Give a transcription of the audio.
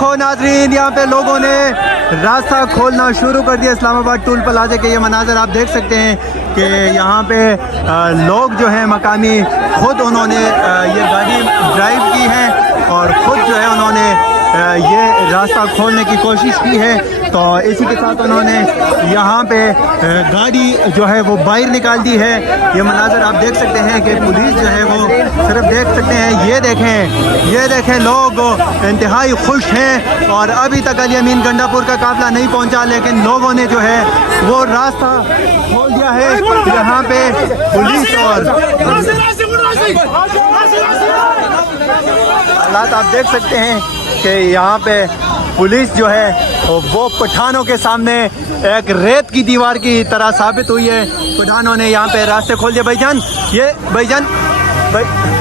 देखो नाजरीन, यहाँ पे लोगों ने रास्ता खोलना शुरू कर दिया। इस्लामाबाद टूल प्लाजा के ये मनाजर आप देख सकते हैं कि यहाँ पे लोग जो हैं मकामी खुद उन्होंने ये गाड़ी ड्राइव की है और ख़ुद जो है उन्होंने ये रास्ता खोलने की कोशिश की है। तो इसी के साथ उन्होंने यहाँ पे गाड़ी जो है वो बाहर निकाल दी है। ये मनाजर आप देख सकते हैं कि पुलिस जो है वो सिर्फ देख सकते हैं। ये देखें लोग इंतहाई खुश हैं और अभी तक अली अमीन गंडापुर का काफिला नहीं पहुँचा, लेकिन लोगों ने जो है वो रास्ता खोल दिया है। यहाँ पे पुलिस और हालात आप देख सकते हैं कि यहाँ पे पुलिस जो है वो पठानों के सामने एक रेत की दीवार की तरह साबित हुई है। पठानों ने यहाँ पे रास्ते खोल दिए। भाईजान, ये भाईजान भाई